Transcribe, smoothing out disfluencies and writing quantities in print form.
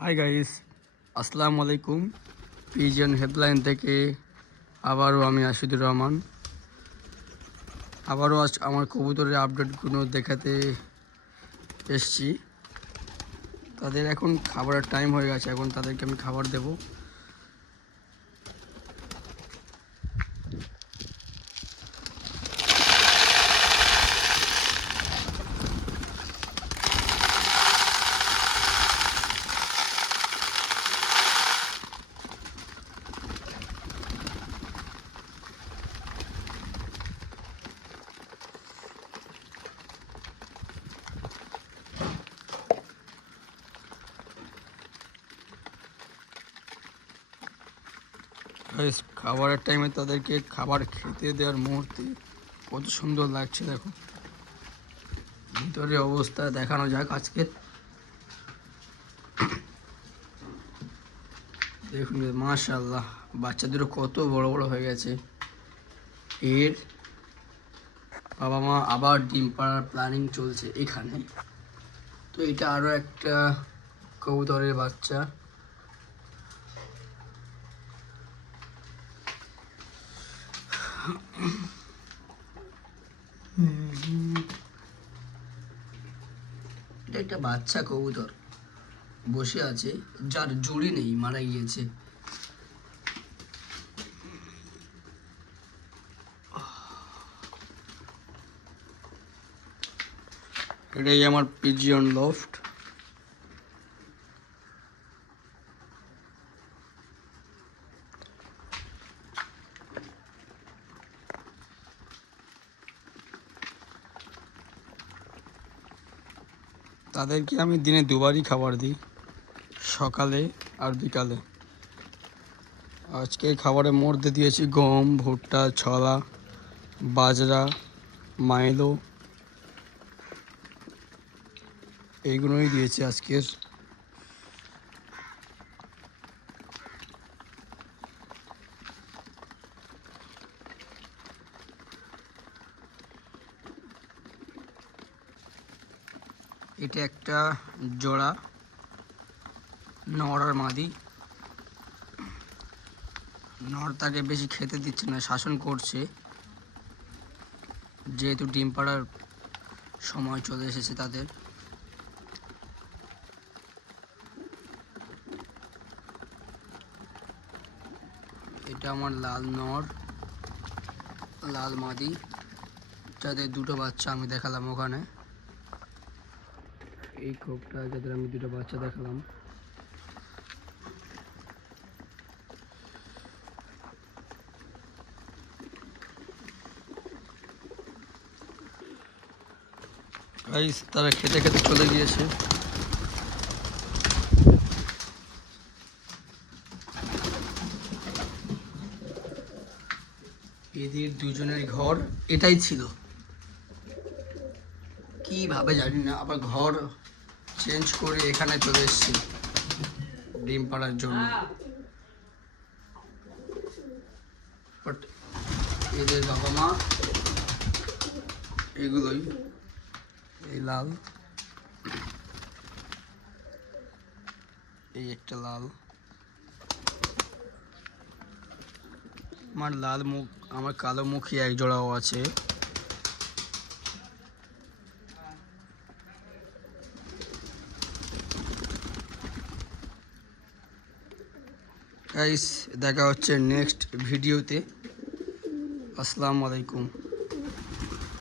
Hi guys, আসসালামু আলাইকুম। Pigeon helpline থেকে আবারও আমি আশিদুর রহমান আবারও আজ আমার কবুতরের আপডেটগুলো দেখাতে এসছি। তাদের এখন খাবারের টাইম হয়ে গেছে, এখন তাদেরকে আমি খাবার দেব। খাবারের টাইমে তাদেরকে খাবার খেতে দেওয়ার মুহূর্তে কত সুন্দর লাগছে দেখো। ভিতরের অবস্থা দেখানো যাক আজকে। দেখুন মাশাআল্লাহ, বাচ্চা দুটো কত বড় বড় হয়ে গেছে। এর বাবা মা আবার ডিম পাড়ার প্ল্যানিং চলছে এখানে। তো এটা আরও একটা কবুতরের বাচ্চা। এটা একটা বাচ্চা কবুতর বসে আছে, যার জুড়ি নেই, মারা গিয়েছে। এটাই আমার পিজিয়ন লফট। তাদেরকে আমি দিনে দুবারই খাবার দিই, সকালে আর বিকালে। আজকে খাবারের মধ্যে দিয়েছি গম, ভুট্টা, ছোলা, বাজরা, মাইলো, এইগুলোই দিয়েছি আজকের। এটা একটা জোড়া নর আর মাদি। নর তাকে বেশি খেতে দিচ্ছে না, শাসন করছে, যেহেতু ডিম পাড়ার সময় চলে এসেছে তাদের। এটা আমার লাল নর, লাল মাদি, যাদের দুটো বাচ্চা আমি দেখালাম ওখানে। এই খোপটা যাদের আমি দুটো বাচ্চা দেখালাম। গাইস, তারা খেতে খেতে চলে গিয়েছে। এদের দুজনের ঘর এটাই ছিল, কিভাবে জানি না, আবার ঘর চেঞ্জ করে এখানে চলে এসেছি ডিম পাড়ার জন্য। বাট এদের বাবা মা এগুলোই, এই লাল, এই একটা লাল, আমার লাল মুখ, আমার কালো মুখী এক জোড়াও আছে। গাইস, দেখা হচ্ছে নেক্সট ভিডিওতে। আসসালামু আলাইকুম।